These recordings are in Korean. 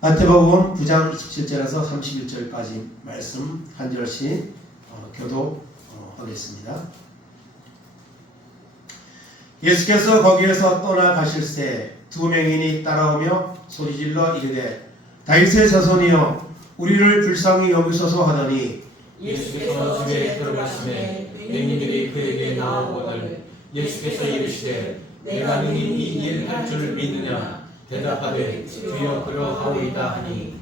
마태복음 9장 27절에서 31절까지 말씀 한 절씩 교독하겠습니다. 예수께서 거기에서 떠나가실새 두 맹인이 따라오며 소리질러 이르되 다윗의 자손이여 우리를 불쌍히 여기소서 하더니 예수께서 집에 들어가시매 맹인들이 그에게 나오거늘 예수께서 이르시되 내가 능히 이 일을 할 줄 믿느냐 대답하되 주여 그러하오이다 하니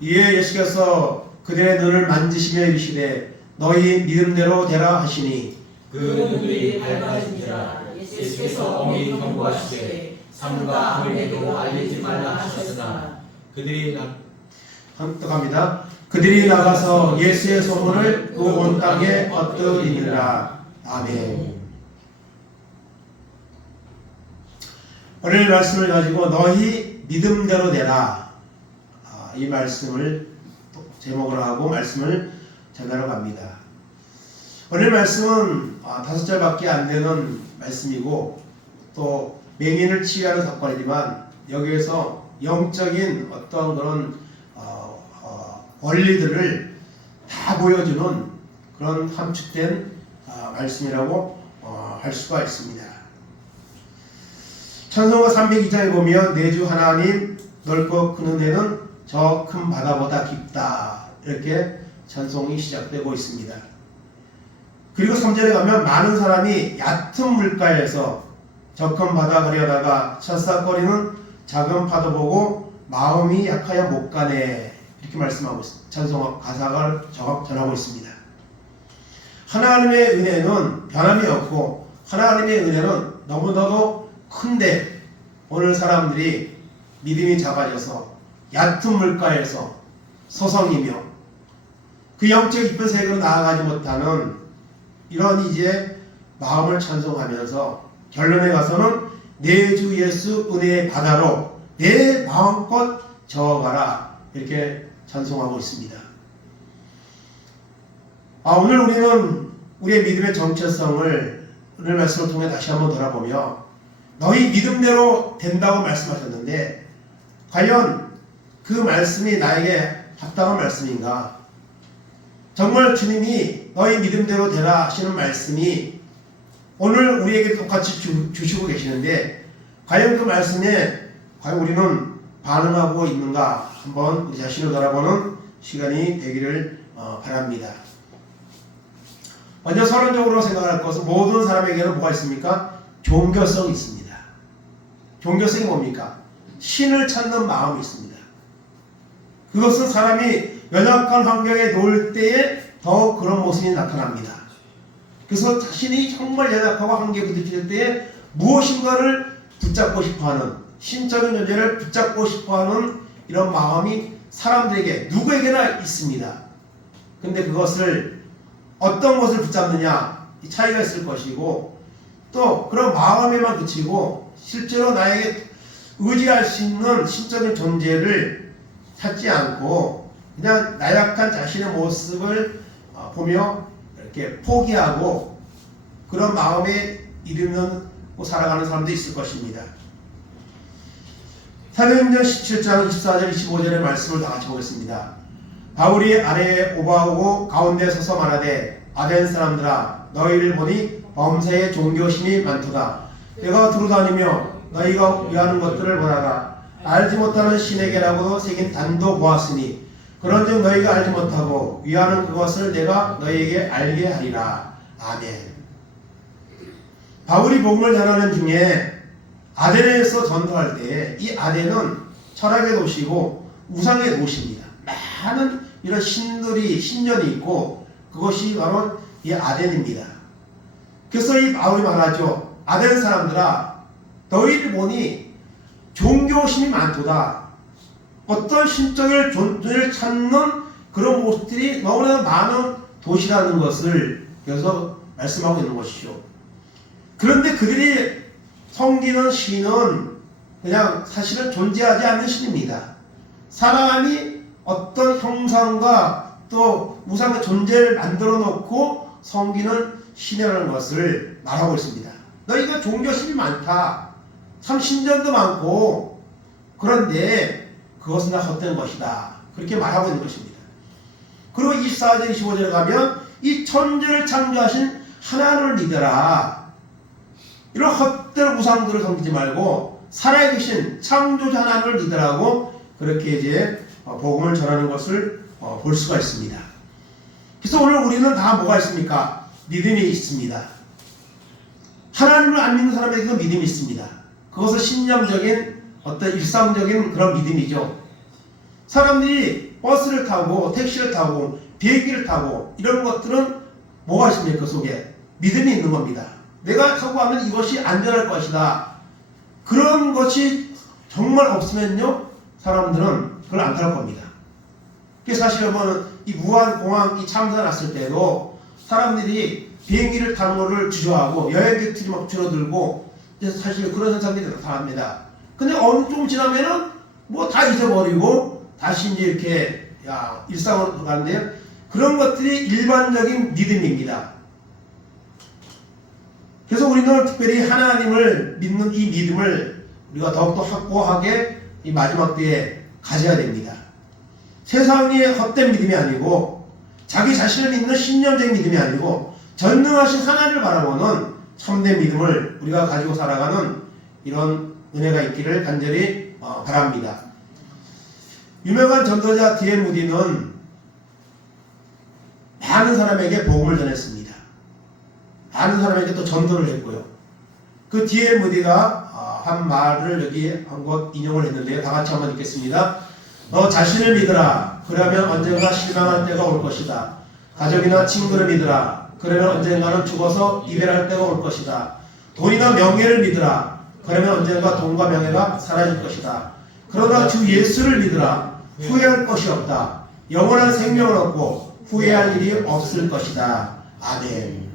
이에 예수께서 그들의 눈을 만지시며 이르시되 너희 믿음대로 되라 하시니 그 눈들이 밝아진지라. 예수께서 엄히 경고하시되 삼가 아무에게도 알리지 말라 하셨으나 그들이 합독합니다. 그들이 나가서 예수의 소문을 그 온 땅에 엎드리니라. 아멘. 오늘 말씀을 가지고 너희 믿음대로 되라. 이 말씀을 제목으로 하고 말씀을 전하러 갑니다. 오늘 말씀은 5절밖에 안 되는 말씀이고 또 맹인을 치유하는 사건이지만 여기에서 영적인 어떤 그런 원리들을 다 보여주는 그런 함축된 말씀이라고 할 수가 있습니다. 찬송가 302장에 보면 내 주 하나님 넓고 큰 은혜는 저 큰 바다보다 깊다 이렇게 찬송이 시작되고 있습니다. 그리고 3절에 가면 많은 사람이 얕은 물가에서 저 큰 바다 가려다가 찰싹거리는 작은 파도 보고 마음이 약하여 못 가네 이렇게 말씀하고 있습니다. 찬송 가사가 전하고 있습니다. 하나님의 은혜는 변함이 없고 하나님의 은혜는 너무나도 큰데 오늘 사람들이 믿음이 작아져서 얕은 물가에서 서성이며 그 영적 깊은 세계로 나아가지 못하는 이런 이제 마음을 찬송하면서 결론에 가서는 내 주 예수 은혜의 바다로 내 마음껏 저어가라 이렇게 찬송하고 있습니다. 오늘 우리는 우리의 믿음의 정체성을 오늘 말씀을 통해 다시 한번 돌아보며 너희 믿음대로 된다고 말씀하셨는데 과연 그 말씀이 나에게 합당한 말씀인가? 정말 주님이 너희 믿음대로 되라 하시는 말씀이 오늘 우리에게 똑같이 주시고 계시는데 과연 그 말씀에 과연 우리는 반응하고 있는가 한번 우리 자신을 돌아보는 시간이 되기를 바랍니다. 먼저 서론적으로 생각할 것은 모든 사람에게는 뭐가 있습니까? 종교성이 있습니다. 종교성이 뭡니까? 신을 찾는 마음이 있습니다. 그것은 사람이 연약한 환경에 놓을 때에 더 그런 모습이 나타납니다. 그래서 자신이 정말 연약하고 한계에 부딪힐 때에 무엇인가를 붙잡고 싶어하는 신적인 존재를 붙잡고 싶어하는 이런 마음이 사람들에게 누구에게나 있습니다. 근데 그것을 어떤 것을 붙잡느냐 이 차이가 있을 것이고 또 그런 마음에만 그치고 실제로 나에게 의지할 수 있는 신적인 존재를 찾지 않고 그냥 나약한 자신의 모습을 보며 이렇게 포기하고 그런 마음에 이르는 살아가는 사람도 있을 것입니다. 사도행전 17장 24절 25절의 말씀을 다 같이 보겠습니다. 바울이 아래에 오바하고 가운데 서서 말하되 아덴 사람들아 너희를 보니 범사에 종교심이 많도다. 내가 두루다니며 너희가 위하는 것들을 보다가 알지 못하는 신에게라고도 새긴 단도 보았으니 그런즉 너희가 알지 못하고 위하는 그것을 내가 너희에게 알게 하리라. 아멘. 바울이 복음을 전하는 중에 아덴에서 전도할 때 이 아덴은 철학의 도시고 우상의 도시입니다. 많은 이런 신전이 있고 그것이 바로 이 아덴입니다. 그래서 이 바울이 말하죠. 아덴 사람들아 너희를 보니 종교심이 많도다. 어떤 신적인 존재를 찾는 그런 모습들이 너무나 많은 도시라는 것을 여기서 말씀하고 있는 것이죠. 그런데 그들이 섬기는 신은 그냥 사실은 존재하지 않는 신입니다. 사람이 어떤 형상과 또 우상의 존재를 만들어 놓고 섬기는 신이라는 것을 말하고 있습니다. 너희가 종교심이 많다. 참 신전도 많고 그런데 그것은 다 헛된 것이다. 그렇게 말하고 있는 것입니다. 그리고 24절 25절에 가면 이 천지를 창조하신 하나님을 믿어라. 이런 헛된 우상들을 섬기지 말고 살아계신 창조자 하나님을 믿으라고 그렇게 이제 복음을 전하는 것을 볼 수가 있습니다. 그래서 오늘 우리는 다 뭐가 있습니까? 믿음이 있습니다. 하나님을 안 믿는 사람에게도 믿음이 있습니다. 그것은 신념적인 어떤 일상적인 그런 믿음이죠. 사람들이 버스를 타고 택시를 타고 비행기를 타고 이런 것들은 뭐가 있습니까? 그 속에 믿음이 있는 겁니다. 내가 타고 가면 이것이 안전할 것이다. 그런 것이 정말 없으면요 사람들은 그걸 안 탈 겁니다. 그래서 사실 여러분 이 무한공항 이 참사 났을 때도 사람들이 비행기를 타는 것을 주저하고 여행 객들이 막 줄어들고 사실 그런 현상들이 나타납니다. 근데 어느 좀 지나면은 뭐 다 잊어버리고 다시 이제 이렇게 일상으로 들어가는데요. 그런 것들이 일반적인 믿음입니다. 그래서 우리는 특별히 하나님을 믿는 이 믿음을 우리가 더욱더 확고하게 이 마지막 때에 가져야 됩니다. 세상의 헛된 믿음이 아니고 자기 자신을 믿는 신념적인 믿음이 아니고 전능하신 하나님을 바라보는 참된 믿음을 우리가 가지고 살아가는 이런 은혜가 있기를 간절히 바랍니다. 유명한 전도자 D.L. 무디는 많은 사람에게 복음을 전했습니다. 많은 사람에게 또 전도를 했고요. 그 D.L. 무디가 한 말을 여기 한 것 인용을 했는데요. 다 같이 한번 읽겠습니다. 너 자신을 믿으라. 그러면 언젠가 실망할 때가 올 것이다. 가족이나 친구를 믿으라. 그러면 언젠가는 죽어서 이별할 때가 올 것이다. 돈이나 명예를 믿으라. 그러면 언젠가 돈과 명예가 사라질 것이다. 그러나 주 예수를 믿으라. 후회할 것이 없다. 영원한 생명을 얻고 후회할 일이 없을 것이다. 아멘.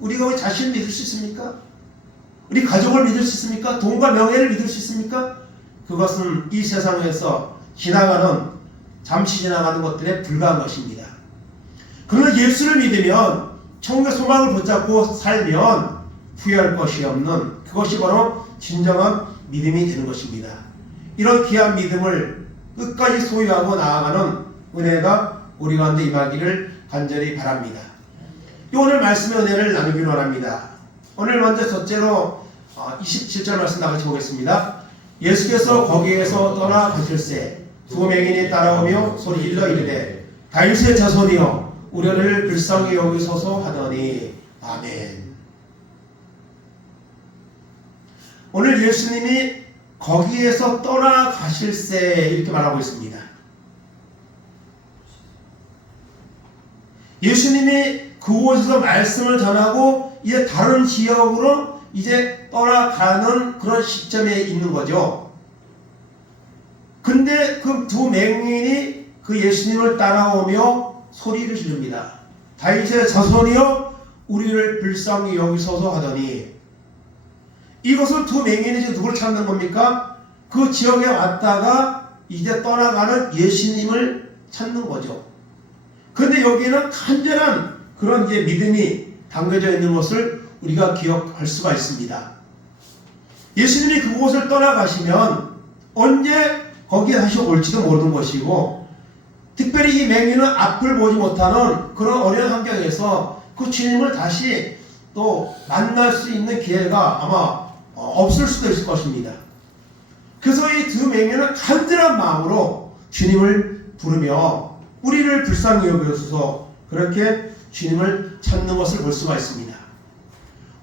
우리가 우리 자신을 믿을 수 있습니까? 우리 가족을 믿을 수 있습니까? 돈과 명예를 믿을 수 있습니까? 그것은 이 세상에서 잠시 지나가는 것들에 불과한 것입니다. 그러나 예수를 믿으면 천국의 소망을 붙잡고 살면 후회할 것이 없는 그것이 바로 진정한 믿음이 되는 것입니다. 이런 귀한 믿음을 끝까지 소유하고 나아가는 은혜가 우리 가운데 임하기를 간절히 바랍니다. 오늘 말씀의 은혜를 나누기를 원합니다. 오늘 먼저 첫째로 27절 말씀 나같이 보겠습니다. 예수께서 거기에서 떠나가실새 두 맹인이 따라오며 소리질러 이르되 다윗의 자손이여 우리를 불쌍히 여기소서 하더니 아멘. 오늘 예수님이 거기에서 떠나가실새 이렇게 말하고 있습니다. 예수님이 그곳에서 말씀을 전하고 이제 다른 지역으로 이제 떠나가는 그런 시점에 있는 거죠. 근데 그 두 맹인이 그 예수님을 따라오며 소리를 지릅니다. 다윗의 자손이여 우리를 불쌍히 여기소서 하더니 이것은 두 맹인이 지금 누구를 찾는 겁니까? 그 지역에 왔다가 이제 떠나가는 예수님을 찾는 거죠. 그런데 여기에는 간절한 그런 이제 믿음이 담겨져 있는 것을 우리가 기억할 수가 있습니다. 예수님이 그곳을 떠나가시면 언제 거기에 다시 올지도 모르는 것이고 특별히 이 맹인은 앞을 보지 못하는 그런 어려운 환경에서 그 주님을 다시 또 만날 수 있는 기회가 아마 없을 수도 있을 것입니다. 그래서 이 두 맹인은 간절한 마음으로 주님을 부르며 우리를 불쌍히 여기소서 그렇게 주님을 찾는 것을 볼 수가 있습니다.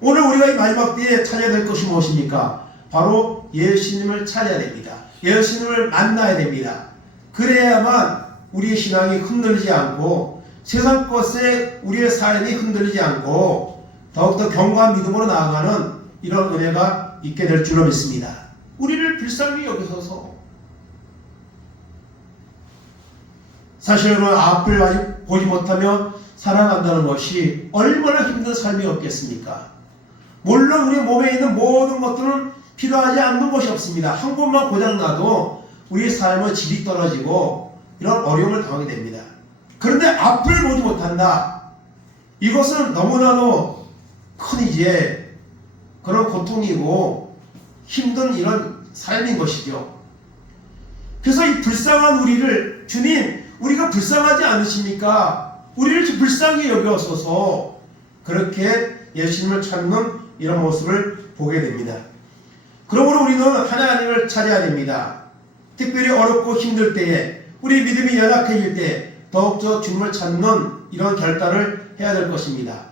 오늘 우리가 이 마지막 때에 찾아야 될 것이 무엇입니까? 바로 예수님을 찾아야 됩니다. 예수님을 만나야 됩니다. 그래야만 우리의 신앙이 흔들리지 않고 세상 것에 우리의 삶이 흔들리지 않고 더욱더 견고한 믿음으로 나아가는 이런 은혜가 있게 될 줄로 믿습니다. 우리를 불쌍히 여기소서. 사실은 앞을 아직 보지 못하며 살아간다는 것이 얼마나 힘든 삶이 없겠습니까? 물론 우리 몸에 있는 모든 것들은 필요하지 않는 것이 없습니다. 한 번만 고장나도 우리 삶의 질이 떨어지고 이런 어려움을 당하게 됩니다. 그런데 앞을 보지 못한다. 이것은 너무나도 큰 이제 그런 고통이고 힘든 이런 삶인 것이죠. 그래서 이 불쌍한 우리를 주님, 우리가 불쌍하지 않으십니까? 우리를 불쌍히 여겨서서 그렇게 예수님을 찾는 이런 모습을 보게 됩니다. 그러므로 우리는 하나님을 찾아야 됩니다. 특별히 어렵고 힘들 때에, 우리 믿음이 연약해질 때 더욱더 주님을 찾는 이런 결단을 해야 될 것입니다.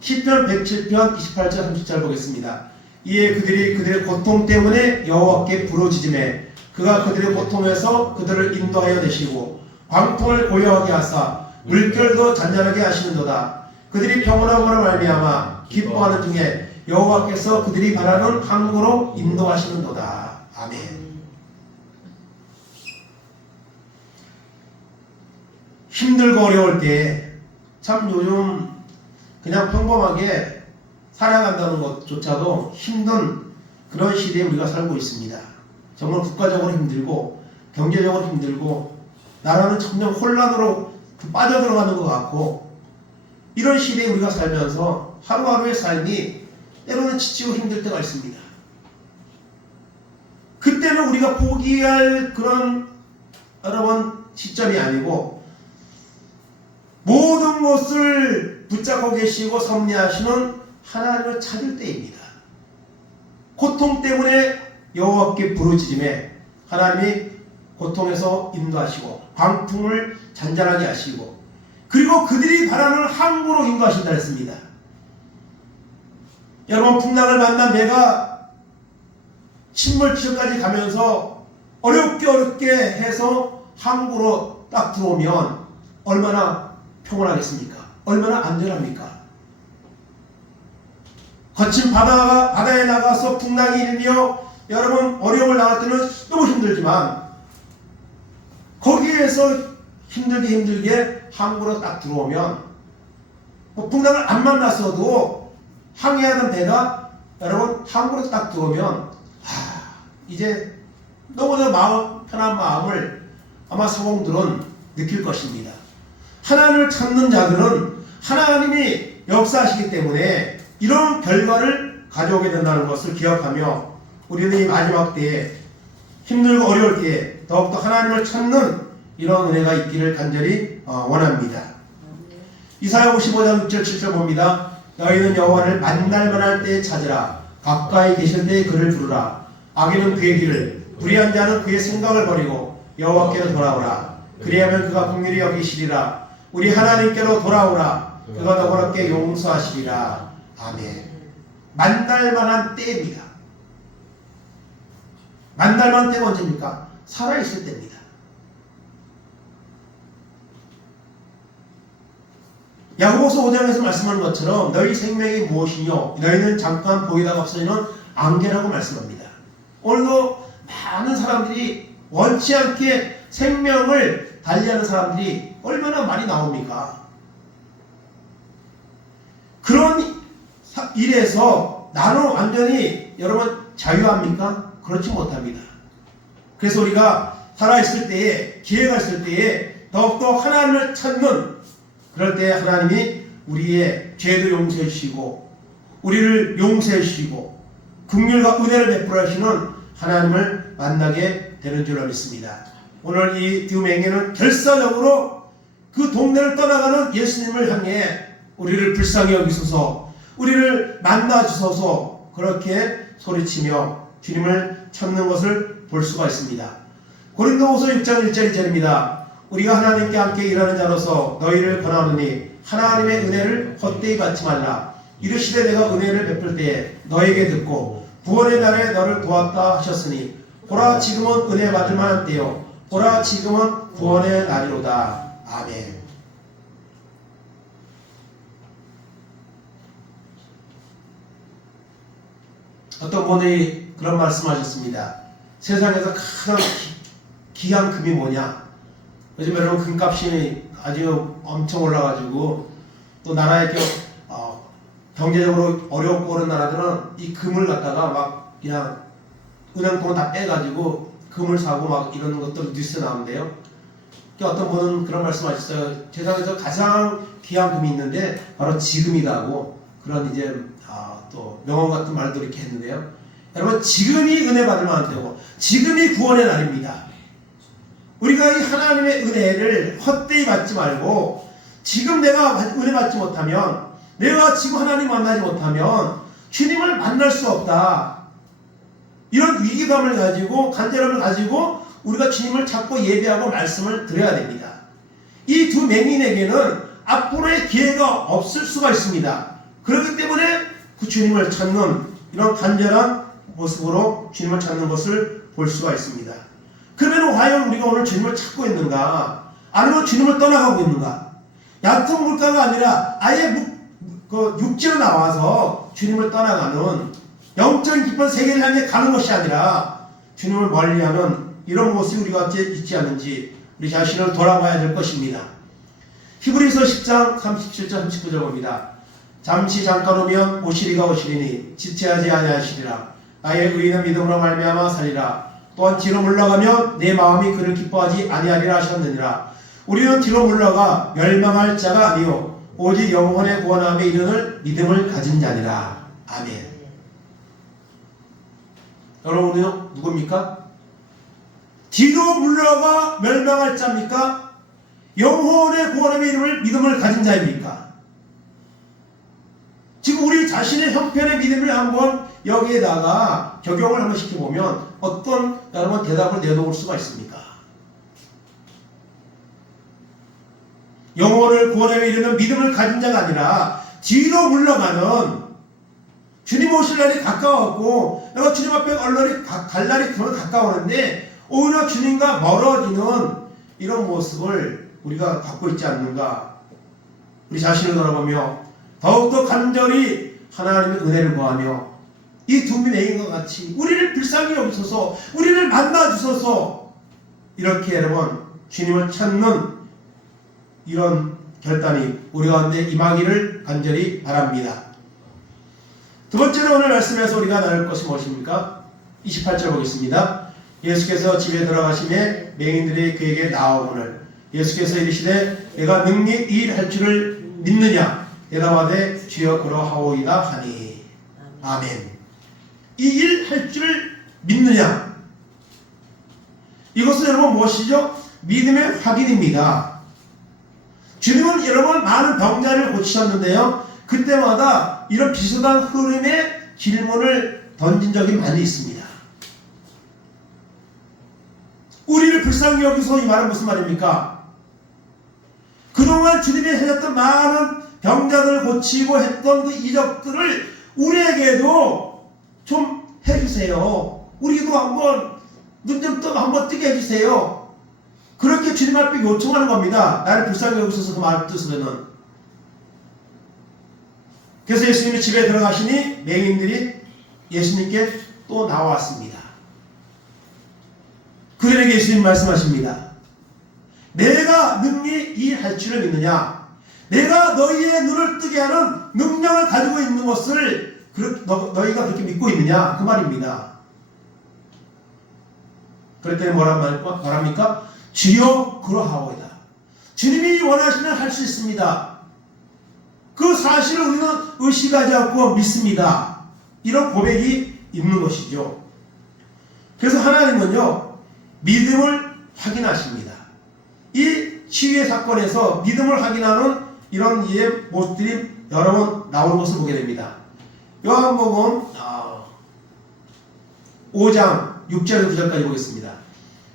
시편 107편 28절 30절 보겠습니다. 이에 그들이 그들의 고통 때문에 여호와께 부르짖으매 그가 그들의 고통에서 그들을 인도하여 내시고 광풍을 고요하게 하사 물결도 잔잔하게 하시는도다. 그들이 평온함으로 말미암아 기뻐하는 중에 여호와께서 그들이 바라는 항구로 인도하시는도다. 아멘. 힘들고 어려울 때 참 요즘 그냥 평범하게 살아간다는 것조차도 힘든 그런 시대에 우리가 살고 있습니다. 정말 국가적으로 힘들고 경제적으로 힘들고 나라는 점점 혼란으로 빠져들어가는 것 같고, 이런 시대에 우리가 살면서 하루하루의 삶이 때로는 지치고 힘들 때가 있습니다. 그때는 우리가 포기할 그런 여러분 시점이 아니고 모든 것을 붙잡고 계시고 섭리하시는 하나님을 찾을 때입니다. 고통 때문에 여호와께 부르짖음에 하나님이 고통에서 인도하시고 광풍을 잔잔하게 하시고 그리고 그들이 바라는 항구로 인도하신다 했습니다. 여러분, 풍랑을 만난 배가 침몰지역까지 가면서 어렵게 해서 항구로 딱 들어오면 얼마나 평온하겠습니까? 얼마나 안전합니까? 거친 바다에 나가서 풍랑이 일며 여러분 어려움을 당할 때는 너무 힘들지만 거기에서 힘들게 항구로 딱 들어오면 풍랑을 안 만났어도 항해하는 배가 여러분 항구로 딱 들어오면 이제 너무나 편한 마음을 아마 사공들은 느낄 것입니다. 하나님을 찾는 자들은 하나님이 역사하시기 때문에 이런 결과를 가져오게 된다는 것을 기억하며 우리는 이 마지막 때에 힘들고 어려울 때에 더욱더 하나님을 찾는 이런 은혜가 있기를 간절히 원합니다. 이사야 55장 6절 7절 봅니다. 너희는 여호와를 만날 만할 때에 찾으라. 가까이 계실 때에 그를 부르라. 악인은 그의 길을, 불의한 자는 그의 생각을 버리고 여호와께로 돌아오라. 그리하면 그가 긍휼히 여기시리라. 우리 하나님께로 돌아오라. 그가 너그럽게 용서하시리라. 아멘. 만날 만한 때입니다. 만날 만한 때가 언제입니까? 살아있을 때입니다. 야고보서 5장에서 말씀하는 것처럼 너희 생명이 무엇이뇨? 너희는 잠깐 보이다가 없어지는 안개라고 말씀합니다. 오늘도 많은 사람들이 원치 않게 생명을 달리하는 사람들이 얼마나 많이 나옵니까? 그런 일에서 나는 완전히 여러분 자유합니까? 그렇지 못합니다. 그래서 우리가 살아있을 때에, 기회가 있을 때에 더욱더 하나님을 찾는, 그럴 때 하나님이 우리의 죄도 용서해 주시고 우리를 용서해 주시고 긍휼과 은혜를 베풀어 주시는 하나님을 만나게 되는 줄로 믿습니다. 오늘 이 듀맹에는 결사적으로 그 동네를 떠나가는 예수님을 향해 우리를 불쌍히 여기소서, 우리를 만나 주소서, 그렇게 소리치며 주님을 찾는 것을 볼 수가 있습니다. 고린도후서 6장 1절 2절입니다. 우리가 하나님께 함께 일하는 자로서 너희를 권하노니 하나님의 은혜를 헛되이 받지 말라. 이르시되 내가 은혜를 베풀 때에 너에게 듣고 구원의 날에 너를 도왔다 하셨으니 보라 지금은 은혜 받을 만한 때요 보라 지금은 구원의 날이로다. 아멘. 어떤 분이 그런 말씀하셨습니다. 세상에서 가장 귀한 금이 뭐냐? 요즘 여러분 금값이 아주 엄청 올라가지고 또 나라의 경제적으로 어렵고 그런 나라들은 이 금을 갖다가 막 그냥 은행돈 다 빼가지고 금을 사고 막 이런 것들 뉴스에 나오는데요. 어떤 분은 그런 말씀하셨어요. 세상에서 가장 귀한 금이 있는데 바로 지금이라고 그런 이제 또 명언 같은 말도 이렇게 했는데요. 여러분 지금이 은혜 받을 만한 때고 지금이 구원의 날입니다. 우리가 이 하나님의 은혜를 헛되이 받지 말고 지금 내가 은혜 받지 못하면 내가 지금 하나님 만나지 못하면 주님을 만날 수 없다. 이런 위기감을 가지고 간절함을 가지고 우리가 주님을 찾고 예배하고 말씀을 드려야 됩니다. 이 두 맹인에게는 앞으로의 기회가 없을 수가 있습니다. 그렇기 때문에 그 주님을 찾는 이런 간절한 모습으로 주님을 찾는 것을 볼 수가 있습니다. 그러면 과연 우리가 오늘 주님을 찾고 있는가? 아니면 주님을 떠나가고 있는가? 얕은 물가가 아니라 아예 육지로 나와서 주님을 떠나가는 영적인 깊은 세계를 향해 가는 것이 아니라 주님을 멀리하는 이런 모습이 우리가 있지 않는지 우리 자신을 돌아봐야 될 것입니다. 히브리서 10장 37절 39절 봅니다. 잠시 잠깐 오면 오시리가 오시리니 지체하지 아니하시리라. 나의 의인은 믿음으로 말미암아 살리라. 또한 뒤로 물러가면 내 마음이 그를 기뻐하지 아니하리라 하셨느니라. 우리는 뒤로 물러가 멸망할 자가 아니요 오직 영혼의 구원함에 이르는 믿음을 가진 자니라. 아멘. 여러분은 누굽니까? 뒤로 물러가 멸망할 자입니까? 영혼의 구원함의 이름을 믿음을 가진 자입니까? 지금 우리 자신의 형편의 믿음을 한번 여기에다가 적용을 한번 시켜보면 어떤 여러분 대답을 내놓을 수가 있습니까? 영혼을 구원함에 이르는 믿음을 가진 자가 아니라 뒤로 물러가는 주님 오실 날이 가까웠고 내가 주님 앞에 갈 날이 가까우는데 오히려 주님과 멀어지는 이런 모습을 우리가 갖고 있지 않는가. 우리 자신을 돌아보며 더욱더 간절히 하나님의 은혜를 구하며 이 두 맹인과 같이 우리를 불쌍히 여기소서, 우리를 만나주소서, 이렇게 여러분 주님을 찾는 이런 결단이 우리 가운데 임하기를 간절히 바랍니다. 두 번째로 오늘 말씀에서 우리가 나눌 것이 무엇입니까? 28절 보겠습니다. 예수께서 집에 들어가심에 맹인들이 그에게 나아오거늘 예수께서 이르시되 내가 능히 이 일 할 줄을 믿느냐? 대답하되 주여 그러하오이다 하니. 아멘. 이 일 할 줄 믿느냐? 이것은 여러분 무엇이죠? 믿음의 확인입니다. 주님은 여러분 많은 병자를 고치셨는데요, 그때마다 이런 비슷한 흐름의 질문을 던진 적이 많이 있습니다. 우리를 불쌍히 여기서 이 말은 무슨 말입니까? 그동안 주님이 하셨던 많은 병자들을 고치고 했던 그 이적들을 우리에게도 좀 해주세요. 우리도 한번 눈 좀 떠 한번 뜨게 해주세요. 그렇게 주님 앞에 요청하는 겁니다. 나를 불쌍히 여기소서. 그 말 뜻으로는. 그래서 예수님이 집에 들어가시니 맹인들이 예수님께 또 나왔습니다. 그들에게 예수님 말씀하십니다. 내가 능히 이 할 줄을 믿느냐? 내가 너희의 눈을 뜨게 하는 능력을 가지고 있는 것을 너희가 그렇게 믿고 있느냐? 그 말입니다. 그랬더니 뭐랍니까? 주여 그러하오이다. 주님이 원하시면 할 수 있습니다. 그 사실을 우리는 의식하지 않고 믿습니다. 이런 고백이 있는 것이죠. 그래서 하나님은요, 믿음을 확인하십니다. 이 치유의 사건에서 믿음을 확인하는 이런 이의 모습들이 여러 번 나오는 것을 보게 됩니다. 요한복음 5장 6절에서 9절까지 보겠습니다.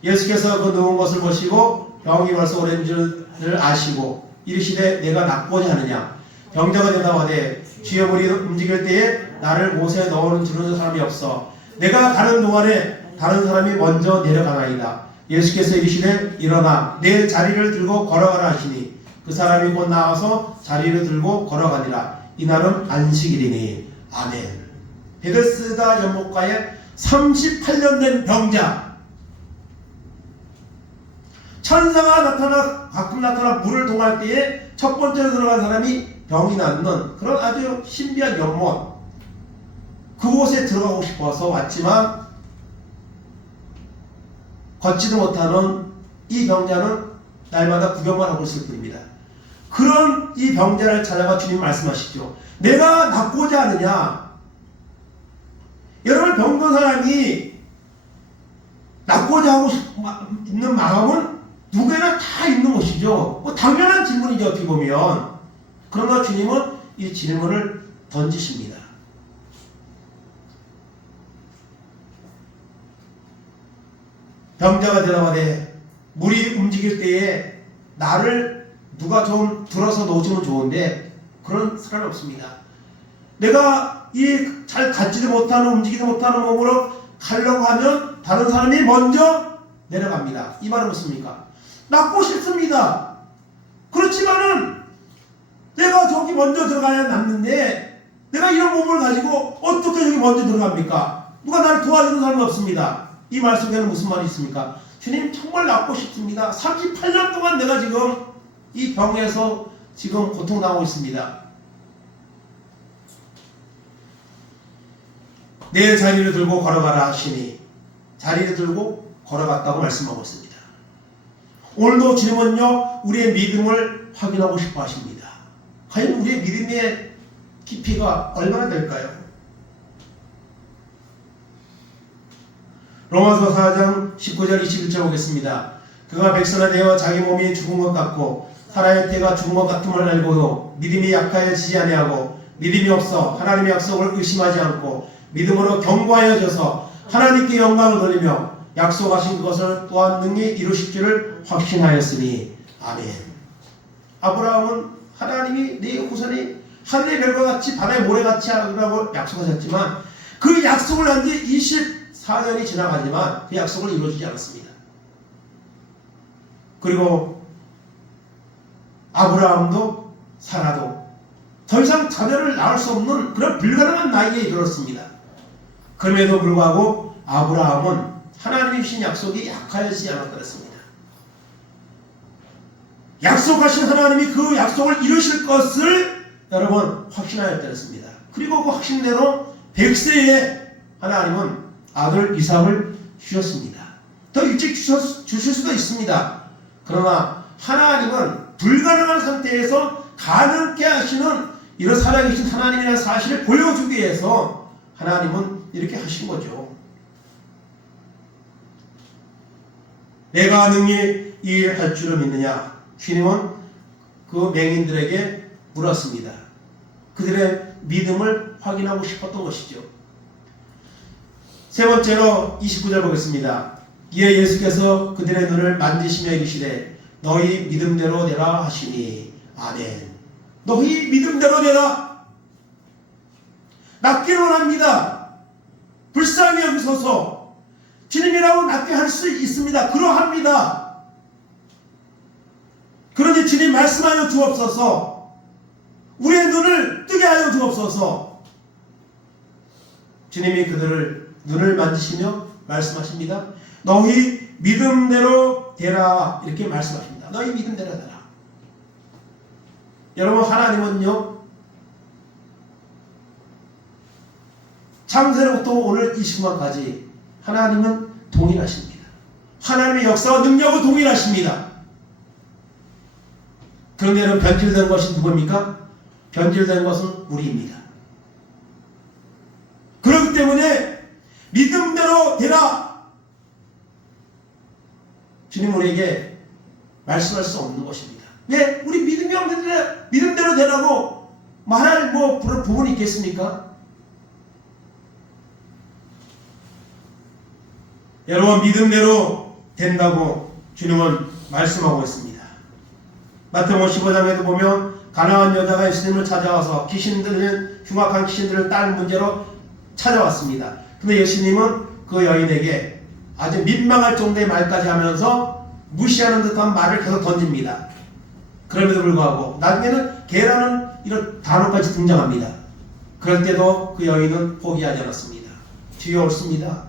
예수께서 그 누운 것을 보시고 병이 벌써 오랜 줄을 아시고 이르시되 내가 낫고자 하느냐? 병자가 대답하되 주여 물이 움직일 때에 나를 못에 넣어는 주는 사람이 없어 내가 가는 동안에 다른 사람이 먼저 내려가나이다. 예수께서 이르시되 일어나 내 자리를 들고 걸어가라 하시니 그 사람이 곧 나와서 자리를 들고 걸어가니라. 이날은 안식일이니. 아멘. 베데스다 연못가에 38년 된 병자, 천사가 가끔 나타나 불을 동할 때에 첫 번째로 들어간 사람이 병이 낫는 그런 아주 신비한 연못, 그곳에 들어가고 싶어서 왔지만 걷지도 못하는 이 병자는 날마다 구경만 하고 있을 뿐입니다. 그런 이 병자를 찾아가 주님 말씀하시죠. 내가 낫고자 하느냐? 여러분, 병든 사람이 낳고자 하고 있는 마음은 누구나 다 있는 것이죠. 뭐 당연한 질문이죠, 어떻게 보면. 그러나 주님은 이 질문을 던지십니다. 병자가 대답하되 물이 움직일 때에 나를 누가 좀 들어서 놓으시면 좋은데 그런 사람이 없습니다. 내가 이 잘 걷지도 못하는 움직이지 못하는 몸으로 가려고 하면 다른 사람이 먼저 내려갑니다. 이 말은 무엇입니까? 낫고 싶습니다. 그렇지만은 내가 저기 먼저 들어가야 낫는데 내가 이런 몸을 가지고 어떻게 여기 먼저 들어갑니까? 누가 나를 도와주는 사람은 없습니다. 이 말씀에는 무슨 말이 있습니까? 주님 정말 낫고 싶습니다. 38년 동안 내가 지금 이 병에서 지금 고통당하고 있습니다. 내 자리를 들고 걸어가라 하시니 자리를 들고 걸어갔다고 말씀하고 있습니다. 오늘도 주님은요 우리의 믿음을 확인하고 싶어 하십니다. 과연 우리의 믿음의 깊이가 얼마나 될까요? 로마서 4장 19절 21절 보겠습니다. 그가 백성아 되어 자기 몸이 죽은 것 같고 살아야 때가 죽은 것 같음을 알고도 믿음이 약하여지지 아니하고 믿음이 없어 하나님의 약속을 의심하지 않고 믿음으로 견고하여져서 하나님께 영광을 돌리며 약속하신 것을 또한 능히 이루실 줄을 확신하였으니 아멘. 아브라함은 하나님이 내 후손이 하늘의 별과 같이 바다의 모래같이 하라고 약속하셨지만 그 약속을 한 지 24년이 지나가지만 그 약속을 이루어지지 않았습니다. 그리고 아브라함도 사라도 더 이상 자녀를 낳을 수 없는 그런 불가능한 나이에 이르렀습니다. 그럼에도 불구하고 아브라함은 하나님이 주신 약속이 약하여지지 않았다 그랬습니다. 약속하신 하나님이 그 약속을 이루실 것을 여러분 확신하였다 그랬습니다. 그리고 그 확신대로 100세에 하나님은 아들 이삭을 주셨습니다. 더 일찍 주실 수도 있습니다. 그러나 하나님은 불가능한 상태에서 가능케 하시는 이런 살아계신 하나님이라는 사실을 보여주기 위해서 하나님은 이렇게 하신 거죠. 내가 능히 이 일 할 줄을 믿느냐? 주님은 그 맹인들에게 물었습니다. 그들의 믿음을 확인하고 싶었던 것이죠. 세 번째로 29절 보겠습니다. 이에 예수께서 그들의 눈을 만지시며 이르시되 너희 믿음대로 되라 하시니 아멘. 너희 믿음대로 되라. 낫기를 원합니다. 불쌍히 여기소서. 주님이라고 낫게 할 수 있습니다. 그러합니다. 그러니 주님 말씀하여 주옵소서. 우리의 눈을 뜨게 하여 주옵소서. 주님이 그들을 눈을 만지시며 말씀하십니다. 너희 믿음대로 되라. 이렇게 말씀하십니다. 너희 믿음대로 되라. 여러분 하나님은요 창세로부터 오늘 이 순간까지 하나님은 동일하십니다. 하나님의 역사와 능력은 동일하십니다. 그런데 여러분 변질된 것이 누구입니까? 변질된 것은 우리입니다. 그렇기 때문에 믿음대로 되라. 주님 우리에게 말씀할 수 없는 것입니다. 왜? 우리 믿음이 없는데 믿음대로 되라고 말할 부분이 있겠습니까? 여러분 믿음대로 된다고 주님은 말씀하고 있습니다. 마태복음 15장에도 보면 가난한 여자가 예수님을 찾아와서 흉악한 귀신들을 딸 문제로 찾아왔습니다. 근데 예수님은 그 여인에게 아주 민망할 정도의 말까지 하면서 무시하는 듯한 말을 계속 던집니다. 그럼에도 불구하고 나중에는 개라는 이런 단어까지 등장합니다. 그럴 때도 그 여인은 포기하지 않았습니다. 주여 옳습니다.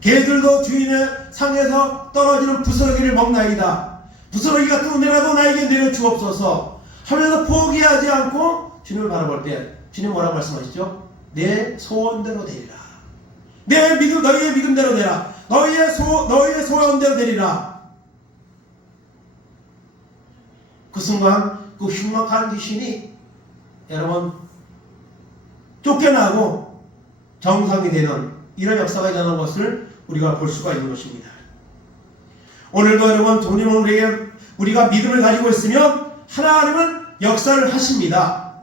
개들도 주인의 상에서 떨어지는 부스러기를 먹나이다. 부스러기 같은 은혜라도 나에게 내려주옵소서 하면서 포기하지 않고 주님을 바라볼 때 주님 뭐라고 말씀하시죠? 내 소원대로 되리라. 내 믿음 너희의 믿음대로 되라. 너희의 소원대로 되리라. 그 순간 그 흉악한 귀신이 여러분 쫓겨나고 정상이 되는 이런 역사가 일어나는 것을 우리가 볼 수가 있는 것입니다. 오늘도 여러분 우리가 믿음을 가지고 있으면 하나님은 역사를 하십니다.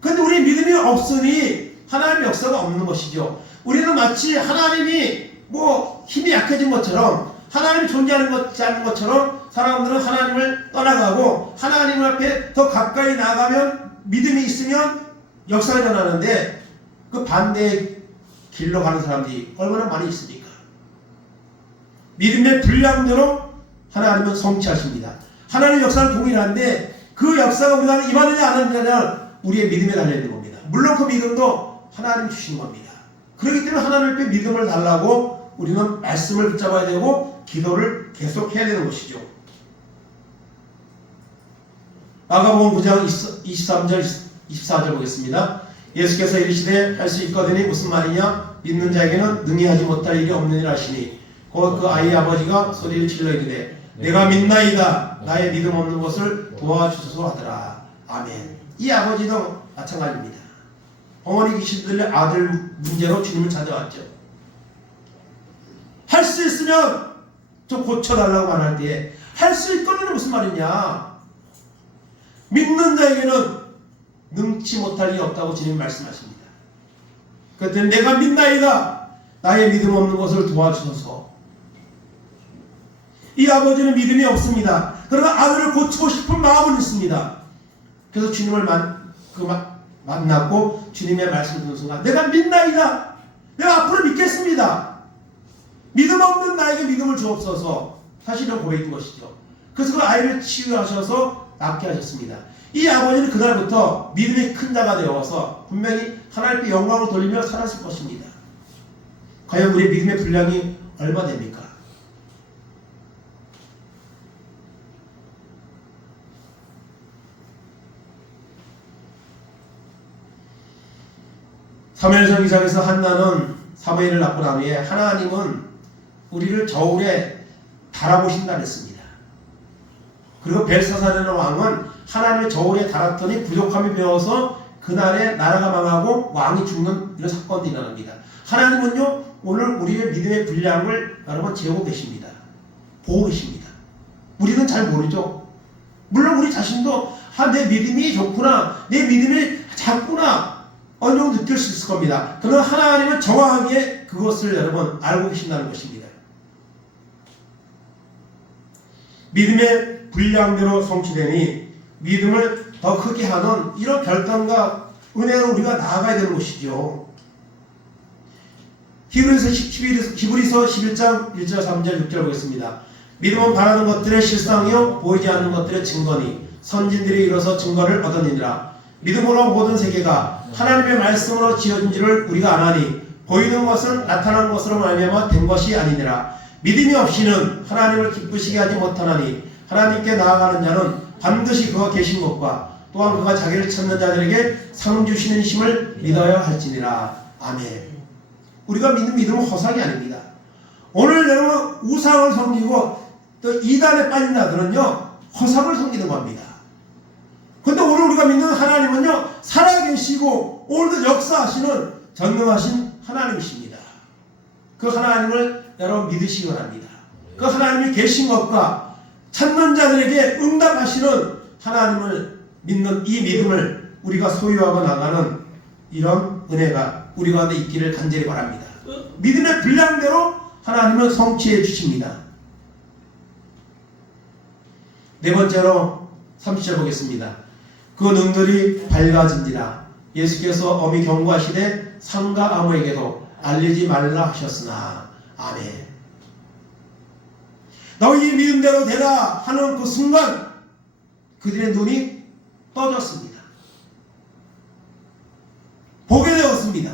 그런데 우리 믿음이 없으니 하나님의 역사가 없는 것이죠. 우리는 마치 하나님이 힘이 약해진 것처럼, 하나님이 존재하는 것지 않은 것처럼 사람들은 하나님을 떠나가고 하나님 앞에 더 가까이 나가면 믿음이 있으면 역사가 일어나는데, 그 반대의 길로 가는 사람들이 얼마나 많이 있습니까? 믿음의 분량대로 하나님은 성취하십니다. 하나님의 역사는 동일한데 그 역사가 우리가 임하느냐 안 하느냐는 우리의 믿음에 달려있는 겁니다. 물론 그 믿음도 하나님이 주신 겁니다. 그렇기 때문에 하나님 앞에 믿음을 달라고 우리는 말씀을 붙잡아야 되고 기도를 계속 해야 되는 것이죠. 마가복음 9장 23절 24절 보겠습니다. 예수께서 이르시되 할 수 있거든이 무슨 말이냐? 믿는 자에게는 능히 하지 못할 일이 없느니라 하시니 곧 그 아이의 아버지가 소리를 질러 이르되 내가 믿나이다 나의 믿음 없는 것을 도와주소서 하더라. 아멘. 이 아버지도 마찬가지입니다. 어머니 귀신들의 아들 문제로 주님을 찾아왔죠. 할 수 있으면 좀 고쳐달라고 말할 때에 할 수 있거든이 무슨 말이냐? 믿는 자에게는 능치 못할 일이 없다고 주님 말씀하십니다. 그때 내가 믿나이다 나의 믿음 없는 것을 도와주소서. 이 아버지는 믿음이 없습니다. 그러나 아들을 고치고 싶은 마음은 있습니다. 그래서 주님을 만났고 주님의 말씀을 듣는 순간 내가 믿나이다, 내가 앞으로 믿겠습니다, 믿음 없는 나에게 믿음을 주옵소서 사실은 고백인 것이죠. 그래서 그 아이를 치유하셔서 낫게 하셨습니다. 이 아버지는 그날부터 믿음의 큰 자가 되어서 분명히 하나님께 영광을 돌리며 살았을 것입니다. 과연 우리의 믿음의 분량이 얼마 됩니까? 사무엘상 2장에서 한나는 사무엘을 낳고 난 후에 하나님은 우리를 저울에 달아보신다 했습니다. 그리고 벨사살이라는 왕은 하나님의 저울에 달았더니 부족함이 배어서 그날에 나라가 망하고 왕이 죽는 이런 사건도 일어납니다. 하나님은요 오늘 우리의 믿음의 분량을 여러분 재고 계십니다. 보고 계십니다. 우리는 잘 모르죠. 물론 우리 자신도 내 믿음이 좋구나, 내 믿음이 작구나 어느 정도 느낄 수 있을 겁니다. 그러나 하나님은 정확하게 그것을 여러분 알고 계신다는 것입니다. 믿음의 분량대로 성취되니 믿음을 더 크게 하는 이런 결단과 은혜로 우리가 나아가야 되는 것이죠. 히브리서 11장 1절 3절 6절 보겠습니다. 믿음은 바라는 것들의 실상이요 보이지 않는 것들의 증거니 선진들이 이뤄서 증거를 얻었느니라. 믿음으로 모든 세계가 하나님의 말씀으로 지어진 줄을 우리가 아나니 보이는 것은 나타난 것으로 말미암아 된 것이 아니니라. 믿음이 없이는 하나님을 기쁘시게 하지 못하나니 하나님께 나아가는 자는 반드시 그가 계신 것과 또한 그가 자기를 찾는 자들에게 상 주시는 심을 믿어야 할지니라. 아멘. 우리가 믿는 믿음은 허상이 아닙니다. 오늘 여러분 우상을 섬기고 또 이단에 빠진 자들은요 허상을 섬기는 겁니다. 그런데 오늘 우리가 믿는 하나님은요 살아계시고 오늘도 역사하시는 전능하신 하나님이십니다. 그 하나님을 여러분 믿으시기 바랍니다. 그 하나님이 계신 것과 찾는 자들에게 응답하시는 하나님을 믿는 이 믿음을 우리가 소유하고 나가는 이런 은혜가 우리 가운데 있기를 간절히 바랍니다. 믿음의 분량대로 하나님은 성취해 주십니다. 네 번째로 30절 보겠습니다. 그 눈들이 밝아진지라. 예수께서 엄히 경고하시되 상가 아무에게도 알리지 말라 하셨으나. 아멘. 너희 믿음대로 되라 하는 그 순간 그들의 눈이 떠졌습니다. 보게 되었습니다.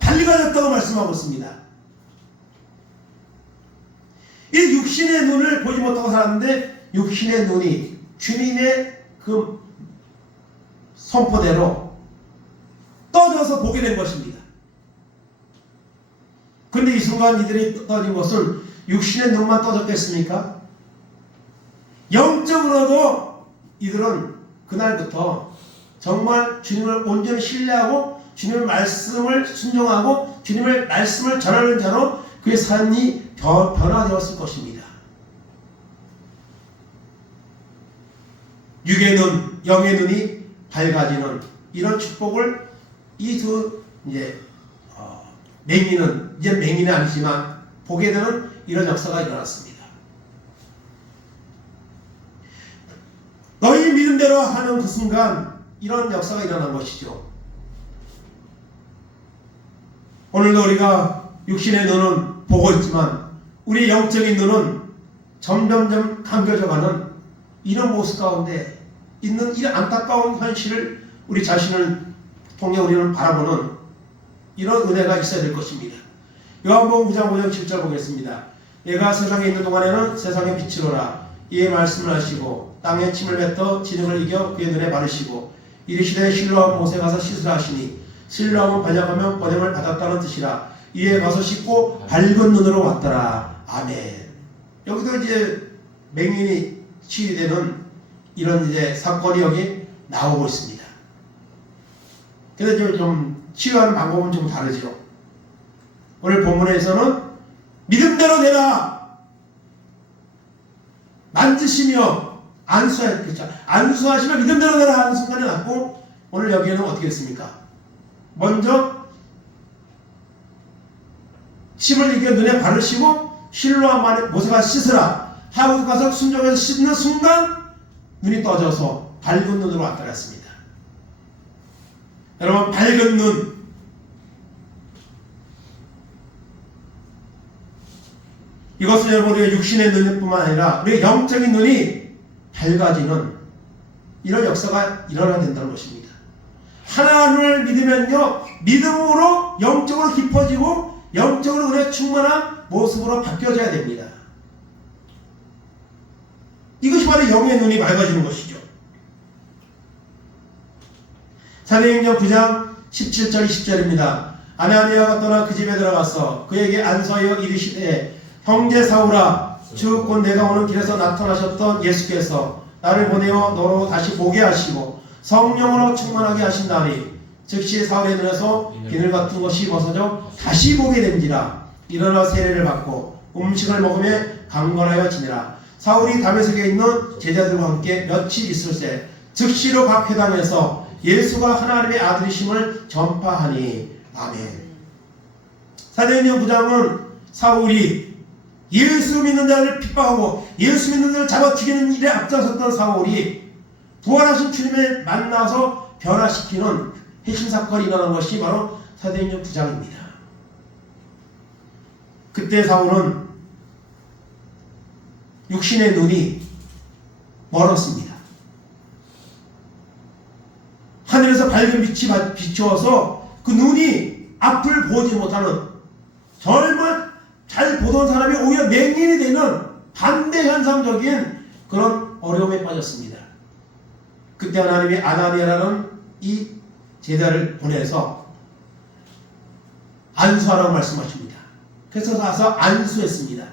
밝아졌다고 말씀하고 있습니다. 이 육신의 눈을 보지 못하고 살았는데 육신의 눈이 주님의 그 선포대로 떠져서 보게 된 것입니다. 그런데 이 순간 이들이 떠진 것은 육신의 눈만 떠졌겠습니까? 영적으로도 이들은 그날부터 정말 주님을 온전히 신뢰하고 주님의 말씀을 순종하고 주님의 말씀을 전하는 자로 그의 삶이 변화되었을 것입니다. 육의 눈, 영의 눈이 밝아지는 이런 축복을 이 두 맹인은 이제 맹인은 아니지만 보게 되는 이런 역사가 일어났습니다. 너희 믿음대로 하는 그 순간 이런 역사가 일어난 것이죠. 오늘도 우리가 육신의 눈은 보고 있지만 우리 영적인 눈은 점점점 감겨져가는 이런 모습 가운데 있는 이 안타까운 현실을 우리 자신을 통해 우리는 바라보는 이런 은혜가 있어야 될 것입니다. 요한복음 9장 5절 7절 보겠습니다. 내가 세상에 있는 동안에는 세상의 빛이로라. 이에 말씀을 하시고 땅에 침을 뱉어 진흙을 이겨 그의 눈에 바르시고 이르시되 실로암 못에 가서 씻으라 하시니 실로암은 번역하면 번영을 받았다는 뜻이라. 이에 가서 씻고 밝은 눈으로 왔더라. 아멘. 여기도 이제 맹인이 치유되는 이런 이제 사건이 여기 나오고 있습니다. 그래서 좀 치유하는 방법은 좀 다르죠. 오늘 본문에서는 믿음대로 되라 만지시며 안수하시며 믿음대로 되라 하는 순간에 났고, 오늘 여기에는 어떻게 했습니까? 먼저 침을 이겨 눈에 바르시고 실로암 못에가 씻으라 하고 가서 순종해서 씻는 순간 눈이 떠져서 밝은 눈으로 왔다 갔습니다. 여러분, 밝은 눈, 이것은 여러분 우리가 육신의 눈뿐만 아니라 우리의 영적인 눈이 밝아지는 이런 역사가 일어나야 된다는 것입니다. 하나님을 믿으면요, 믿음으로 영적으로 깊어지고 영적으로 은혜 충만한 모습으로 바뀌어져야 됩니다. 이것이 바로 영의 눈이 밝아지는 것이죠. 사도행전 9장 17절 20절입니다. 아나니아가 떠나 그 집에 들어가서 그에게 안서하여 이르시되 형제 사울아, 주 곧 내가 오는 길에서 나타나셨던 예수께서 나를 보내어 너로 다시 보게 하시고 성령으로 충만하게 하신다니 즉시 사울의 눈에서 비늘 같은 것이 벗어져 다시 보게 된지라. 일어나 세례를 받고 음식을 먹으며 강건하여 지내라. 사울이 다메섹에 있는 제자들과 함께 며칠 있을새 즉시로 각 회당에서 예수가 하나님의 아들이심을 전파하니. 아멘. 사도행전 9장은 사울이 예수 믿는 자를 핍박하고 예수 믿는 자를 잡아 죽이는 일에 앞장섰던 사울이 부활하신 주님을 만나서 변화시키는 핵심 사건이 일어난 것이 바로 사도행전 9장입니다. 그때 사울은 육신의 눈이 멀었습니다. 하늘에서 밝은 빛이 비추어서 그 눈이 앞을 보지 못하는, 정말 잘 보던 사람이 오히려 맹인이 되는 반대 현상적인 그런 어려움에 빠졌습니다. 그때 하나님이 아나니아라는 이 제자를 보내서 안수하라고 말씀하십니다. 그래서 가서 안수했습니다.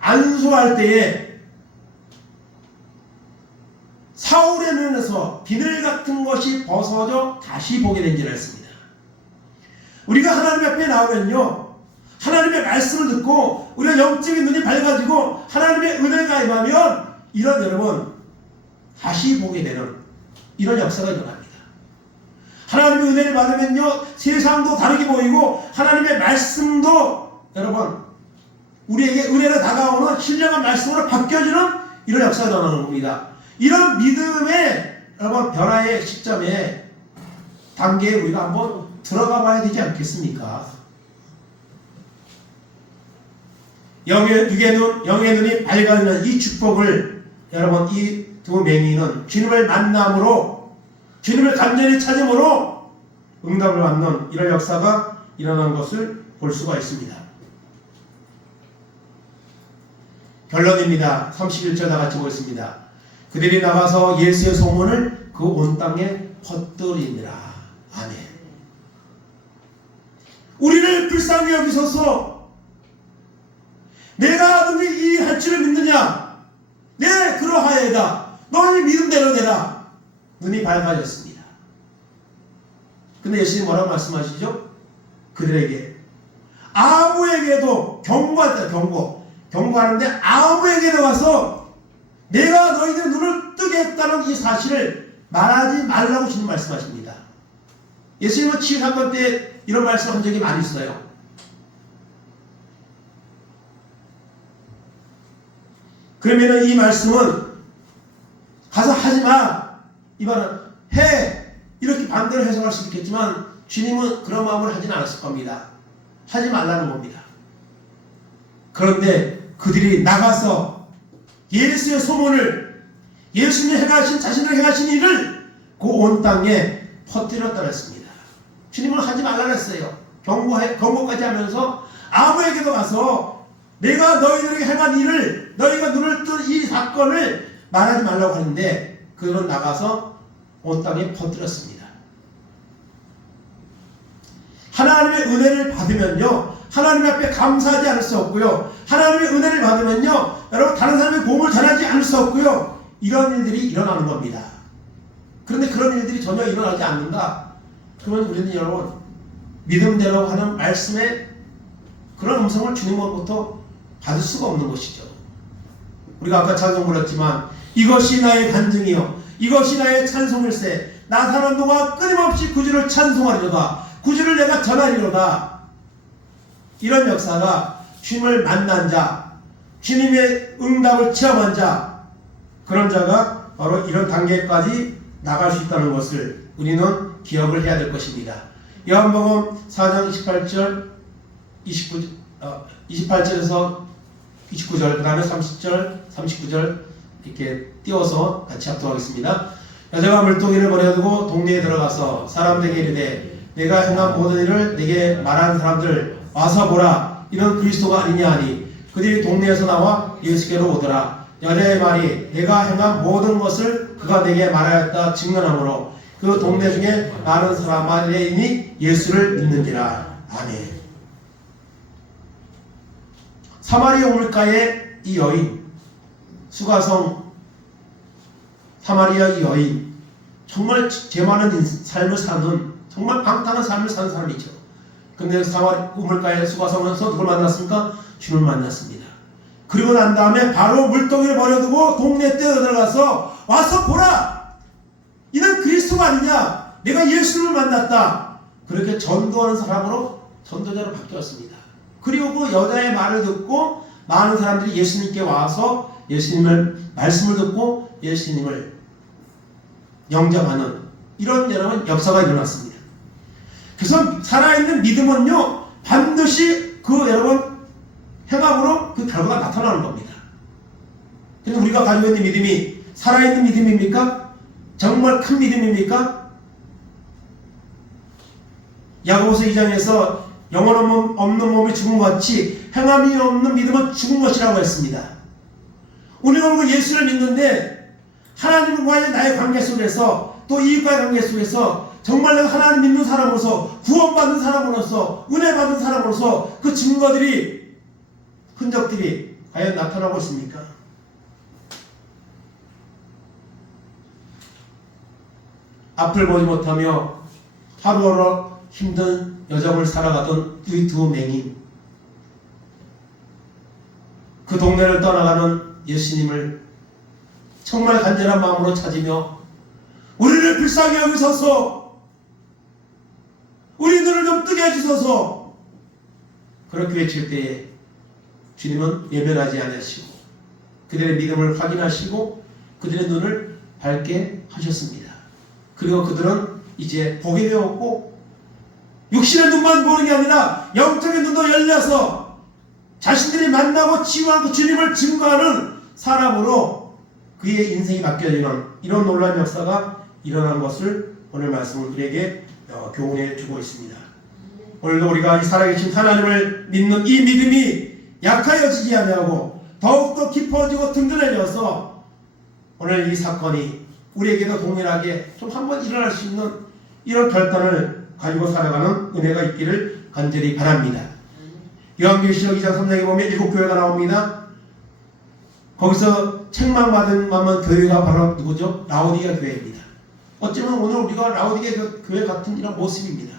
안수할 때에 사울의 눈에서 비늘 같은 것이 벗어져 다시 보게 된지를 했습니다. 우리가 하나님 앞에 나오면요, 하나님의 말씀을 듣고 우리가 영적인 눈이 밝아지고 하나님의 은혜가 임하면 이런, 여러분, 다시 보게 되는 이런 역사가 일어납니다. 하나님의 은혜를 받으면요, 세상도 다르게 보이고 하나님의 말씀도, 여러분, 우리에게 은혜로 다가오는 신령한 말씀으로 바뀌어지는 이런 역사가 일어나는 겁니다. 이런 믿음의, 여러분, 변화의 시점에 단계에 우리가 한번 들어가 봐야 되지 않겠습니까? 육의 눈, 영의 눈이 밝아지는 이 축복을, 여러분, 이 두 맹인은 주님을 만남으로, 주님을 간절히 찾음으로 응답을 받는 이런 역사가 일어난 것을 볼 수가 있습니다. 결론입니다. 31절 다 같이 보겠습니다. 그들이 나가서 예수의 소문을 그 온 땅에 퍼뜨리니라. 아멘. 우리를 불쌍히 여기소서. 내가 너희 이 할 줄을 믿느냐? 네, 그러하여다. 너희 믿음대로 되라. 눈이 밝아졌습니다. 근데 예수님 뭐라고 말씀하시죠? 그들에게 아무에게도 경고했다. 경고하는데 아무에게도 가서 내가 너희들 눈을 뜨게 했다는 이 사실을 말하지 말라고 주님 말씀하십니다. 예수님은 치유 사건 때 이런 말씀 한 적이 많이 있어요. 그러면 이 말씀은 가서 하지마, 이 말은 해, 이렇게 반대로 해석할 수 있겠지만 주님은 그런 마음을 하진 않았을 겁니다. 하지 말라는 겁니다. 그런데 그들이 나가서 예수의 소문을, 예수님이 행하신, 자신을 행하신 일을 그 온 땅에 퍼뜨렸다 했습니다. 주님은 하지 말라 했어요. 경고까지 하면서 아무에게도 가서 내가 너희들에게 행한 일을, 너희가 눈을 뜬 이 사건을 말하지 말라고 하는데 그들은 나가서 온 땅에 퍼뜨렸습니다. 하나님의 은혜를 받으면요, 하나님 앞에 감사하지 않을 수 없고요, 하나님의 은혜를 받으면요, 여러분 다른 사람의 공을 전하지 않을 수 없고요, 이런 일들이 일어나는 겁니다. 그런데 그런 일들이 전혀 일어나지 않는다. 그러면 우리는 여러분 믿음대로 하는 말씀의 그런 음성을 주님으로부터 받을 수가 없는 것이죠. 우리가 아까 찬송 불렀지만 이것이 나의 간증이요 이것이 나의 찬송일세, 나 사는 동안 끊임없이 구주를 찬송하리로다, 구주를 내가 전하리로다. 이런 역사가 주님을 만난 자, 주님의 응답을 체험한 자, 그런 자가 바로 이런 단계까지 나갈 수 있다는 것을 우리는 기억을 해야 될 것입니다. 요한복음 4장 28절 28절에서 29절, 그 다음에 30절 39절 이렇게 띄워서 같이 합독하겠습니다. 여자가 물동이를 버려두고 동네에 들어가서 사람들에게 이르되 내가 행한 모든 일을 내게 말하는 사람들 와서 보라, 이는 그리스도가 아니냐 하니 그들이 동네에서 나와 예수께로 오더라. 여자의 말이 내가 행한 모든 것을 그가 내게 말하였다 증언하므로 그 동네 중에 많은 사마리아인이 예수를 믿는지라. 아멘. 사마리아 우물가의 이 여인, 수가성 사마리아 이 여인, 정말 죄 많은 삶을 사는, 정말 방탕한 삶을 사는 사람이죠. 근데 사마리아 우물가의 수가성에서 누굴 만났습니까? 주님을 만났습니다. 그리고 난 다음에 바로 물동이를 버려두고 동네 떼어 들어가서 와서 보라, 이는 그리스도가 아니냐, 내가 예수를 만났다. 그렇게 전도하는 사람으로, 전도자로 바뀌었습니다. 그리고 그 여자의 말을 듣고 많은 사람들이 예수님께 와서 예수님을 말씀을 듣고 예수님을 영접하는 이런 여러분 역사가 일어났습니다. 그래서 살아있는 믿음은요 반드시 그 여러분 행함으로 그 결과가 나타나는 겁니다. 그래서 우리가 가지고 있는 믿음이 살아있는 믿음입니까? 정말 큰 믿음입니까? 야고보서 2장에서 영혼 없는 몸이 죽은 것 같이 행함이 없는 믿음은 죽은 것이라고 했습니다. 우리가 그 예수를 믿는데 하나님과의 나의 관계 속에서 또 이익과의 관계 속에서 정말 내가 하나님 믿는 사람으로서 구원받는 사람으로서 은혜 받은 사람으로서 그 증거들이, 흔적들이 과연 나타나고 있습니까? 앞을 보지 못하며 하루하루 힘든 여정을 살아가던 이 두 맹인, 그 동네를 떠나가는 예수님을 정말 간절한 마음으로 찾으며 우리를 불쌍히 여기소서, 우리 눈을 좀 뜨게 해주소서, 그렇게 외칠 때에 주님은 예면하지 않으시고 그들의 믿음을 확인하시고 그들의 눈을 밝게 하셨습니다. 그리고 그들은 이제 보게 되었고 육신의 눈만 보는 게 아니라 영적인 눈도 열려서 자신들이 만나고 치유한 그 주님을 증거하는 사람으로 그의 인생이 바뀌어지는 이런 놀라운 역사가 일어난 것을 오늘 말씀을 우리에게 교훈해 주고 있습니다. 오늘도 우리가 이 살아계신 하나님을 믿는 이 믿음이 약하여지지 아니하고 더욱더 깊어지고 든든해져서 오늘 이 사건이 우리에게도 동일하게 좀 한번 일어날 수 있는 이런 결단을 가지고 살아가는 은혜가 있기를 간절히 바랍니다. 요한계시록 2장 3장에 보면 7교회가 나옵니다. 거기서 책망받은 교회가 바로 누구죠? 라오디게아 교회입니다. 어쩌면 오늘 우리가 라오디게아 교회 같은 이런 모습입니다.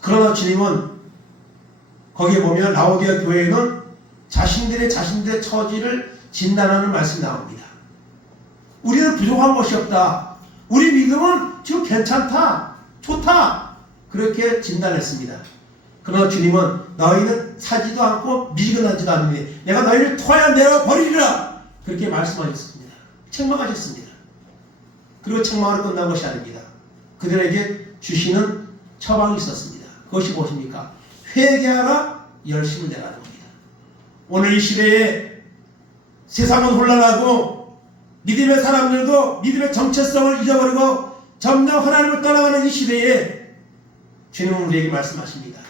그러나 주님은 거기에 보면 라오디아 교회는 자신들의 처지를 진단하는 말씀이 나옵니다. 우리는 부족한 것이 없다. 우리 믿음은 지금 괜찮다. 좋다. 그렇게 진단했습니다. 그러나 주님은 너희는 사지도 않고 미지근하지도 않으니 내가 너희를 토하여 내어 버리리라. 그렇게 말씀하셨습니다. 책망하셨습니다. 그리고 책망으로 끝난 것이 아닙니다. 그들에게 주시는 처방이 있었습니다. 그것이 무엇입니까? 회개하라, 열심을 내라는 겁니다. 오늘 이 시대에 세상은 혼란하고 믿음의 사람들도 믿음의 정체성을 잊어버리고 점점 하나님을 떠나가는 이 시대에 주님은 우리에게 말씀하십니다.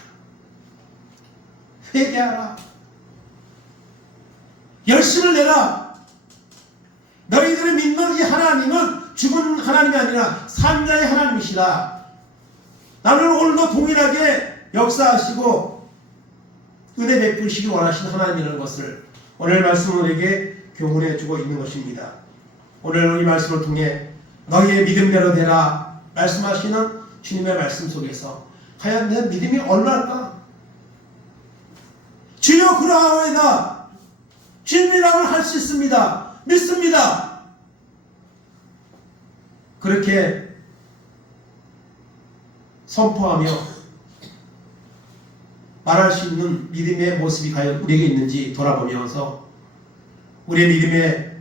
회개하라, 열심을 내라. 너희들이 믿는 이 하나님은 죽은 하나님이 아니라 산자의 하나님이시다. 나는 오늘도 동일하게 역사하시고 은혜 베푸시기 원하시는 하나님이라는 것을 오늘 말씀은 우리에게 교훈해 주고 있는 것입니다. 오늘 이 말씀을 통해 너희의 믿음대로 되라 말씀하시는 주님의 말씀 속에서 과연 내 믿음이 얼마일까? 주여 그러하오이다. 주님이라면 할 수 있습니다. 믿습니다. 그렇게 선포하며 말할 수 있는 믿음의 모습이 과연 우리에게 있는지 돌아보면서 우리의 믿음의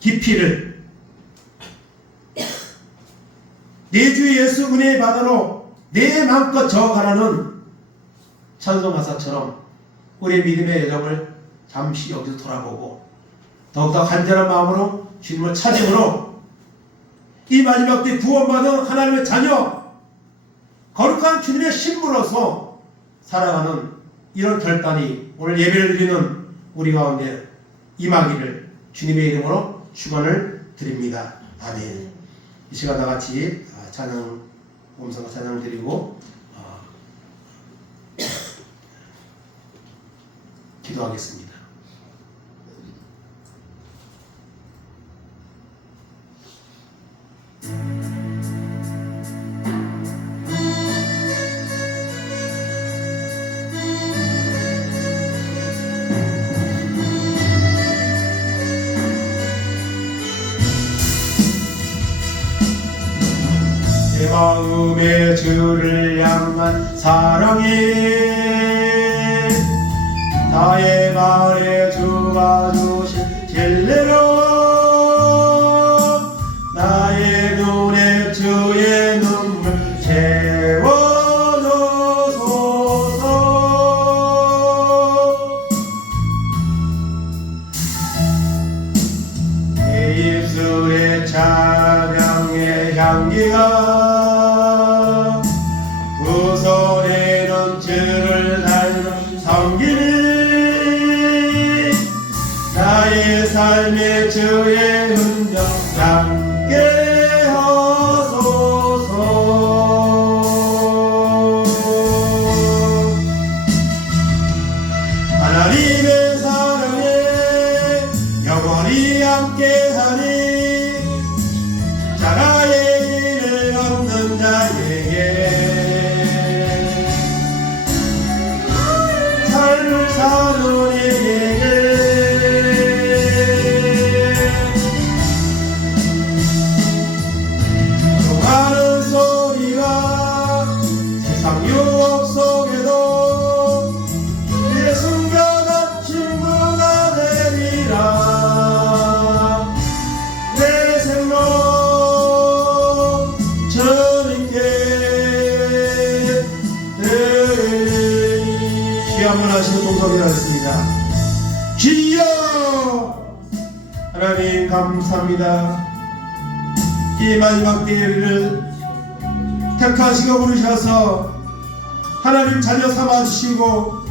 깊이를 내 주 예수 은혜의 바다로 내 마음껏 저어가라는 찬송가사처럼 우리의 믿음의 여정을 잠시 여기서 돌아보고 더욱더 간절한 마음으로 주님을 찾음으로 이 마지막 때 구원받은 하나님의 자녀 거룩한 주님의 신부로서 살아가는 이런 결단이 오늘 예배를 드리는 우리 가운데 임하기를 주님의 이름으로 축원을 드립니다. 아멘. 이 시간 다 같이 찬양 음성과 찬양 드리고 기도하겠습니다. 내 마음에 주를 향한 사랑이 나의 마음에 주가 주신 진리로 나의 눈에 주의 눈물 채워주소서. 내 입술에 찬양의 향기가 그 손에는 주를 닮은 섬기니 나의 삶의 주의 흔적 남게 하소서. 하나님의 사랑에 영원히 함께하니 자라의 일을 없는 자에게 삶을 사는 이에게 수많은 소리가 세상 유혹 속에도 내 순간한 친구가 되리라. 내 생명 주님께 드리니. 주여 한번 하시고 동성이 하겠습니다. 주여 하나님 감사합니다. 이 마지막 때에 우리를 택하시고 부르셔서 하나님 자녀 삼아주시고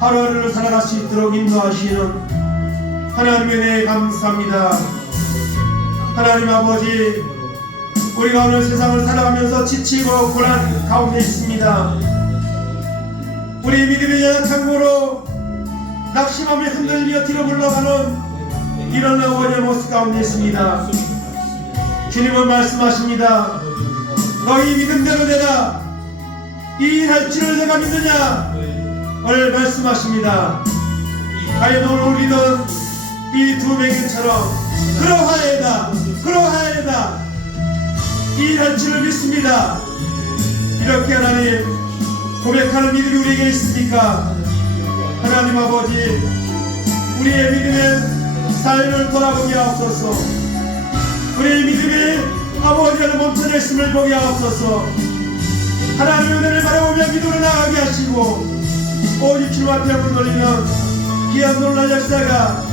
하루하루를 살아갈 수 있도록 인도하시는 하나님의 은혜에 감사합니다. 하나님 아버지, 우리가 오늘 세상을 살아가면서 지치고 고난 가운데 있습니다. 우리 믿음의 연약한 고로 낙심하며 흔들려 뒤로 물러가는 이런 영혼의 모습 가운데 있습니다. 주님은 말씀하십니다. 너희 믿음대로 되라. 이 일할 줄을 내가 믿느냐 오늘 말씀하십니다. 과연 오늘 우리는 이 두 맹인처럼 그러하여다 이 일할 줄을 믿습니다. 이렇게 하나님 고백하는 믿음이 우리에게 있습니까? 하나님 아버지, 우리의 믿음의 삶을 돌아보게 하옵소서. 우리의 믿음이 아버지와는 멈춰져 있음을 보게 하옵소서. 하나님의 은혜를 바라보며 믿음을 나가게 하시고 오직 주님 앞에 한번 돌리면 귀한 놀랄 역사가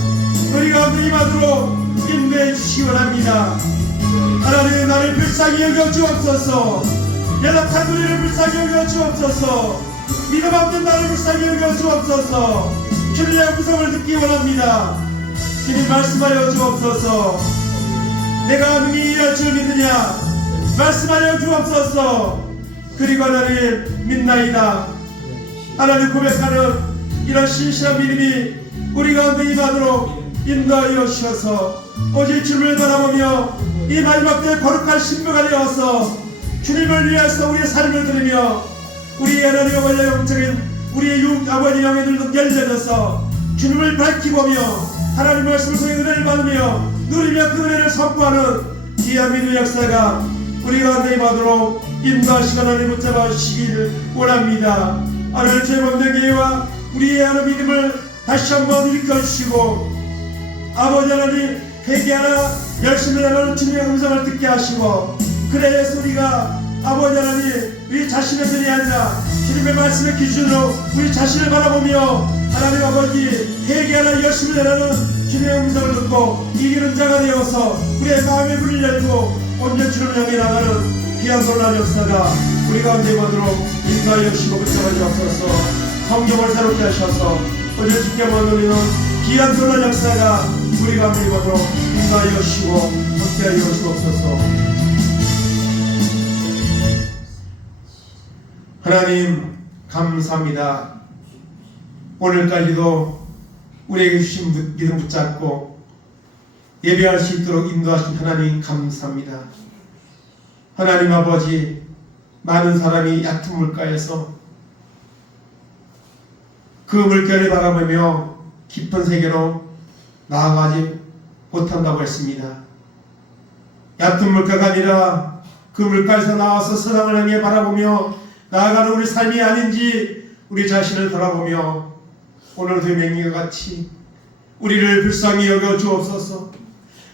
우리 가운데 임하도록 인도해 주시기 원합니다. 하나님, 나를 불쌍히 여겨 주옵소서. 연락한 우리를 불쌍히 여겨 주옵소서. 믿음 없는 나를 불쌍히 여겨 주옵소서. 주님의 음성을 듣기 원합니다. 주님 말씀하여 주옵소서. 내가 능히 일할 줄 믿느냐 말씀하여 주옵소서. 그리고 하나님 믿나이다. 하나님 고백하는 이런 신실한 믿음이 우리 가운데 임하도록 인도하여 주셔서 오직 주님을 바라보며 이 마지막 때에 거룩한 신부가 되어서 주님을 위해서 우리의 삶을 들으며 우리의 하나님의 원래 영적인 우리의 아버지 영예들도 열려져서 주님을 밝히보며 하나님 말씀을 통해 은혜를 받으며 누리며 그 은혜를 선포하는 귀한 믿음의 역사가 우리 가운데 임하도록 인도하시고 하나님 붙잡아 주시길 원합니다. 하나님 죄 없는 예와 우리의 하나님 믿음을 다시 한번 일으켜주시고 아버지 하나님 회개하라 열심히 하는 주님의 음성을 듣게 하시고 그래서 우리가 아버지 하나님 우리 자신의 편이 아니라 주님의 말씀의 기준으로 우리 자신을 바라보며 하나님 아버지 회개하라 열심히 하는 주님의 음성을 듣고 이기는 자가 되어서 우리의 마음의 문을 열고 온전히 주님을 향해 나가는 귀한 놀라운 역사가 우리 가운데 임하도록 인도하여 주시고 붙잡아 주옵소서. 성경을 새롭게 하셔서 오늘 주께만 누리는 귀한 놀라운 역사가 우리 가운데 임하도록 인도하여 주시고 함께하여 주옵소서. 하나님 감사합니다. 오늘까지도 우리에게 주신 믿음 붙잡고 예배할 수 있도록 인도하신 하나님 감사합니다. 하나님 아버지, 많은 사람이 얕은 물가에서 그 물결을 바라보며 깊은 세계로 나아가지 못한다고 했습니다. 얕은 물가가 아니라 그 물가에서 나와서 세상을 향해 바라보며 나아가는 우리 삶이 아닌지 우리 자신을 돌아보며 오늘도 맹인과 같이 우리를 불쌍히 여겨 주옵소서.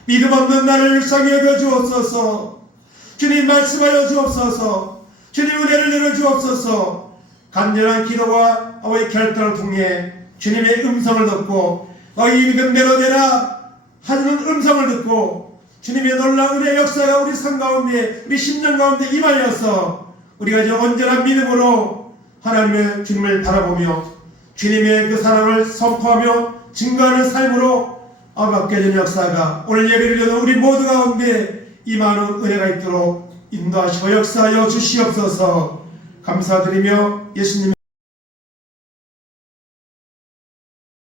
믿음 없는 나를 불쌍히 여겨 주옵소서. 주님 말씀하여 주옵소서. 주님 은혜를 내려 주옵소서. 간절한 기도와 아버지의 결단을 통해 주님의 음성을 듣고 너희 믿음대로 되라 하는 음성을 듣고 주님의 놀라운 은혜의 역사가 우리 삶 가운데 우리 심령 가운데 임하여서 우리가 이제 온전한 믿음으로 하나님의 주님을 바라보며 주님의 그 사랑을 선포하며 증거하는 삶으로 얻게 되는 역사가 오늘 예배를 드리는 우리 모두 가운데 임하는 은혜가 있도록 인도하시고 역사하여 주시옵소서. 감사드리며 예수님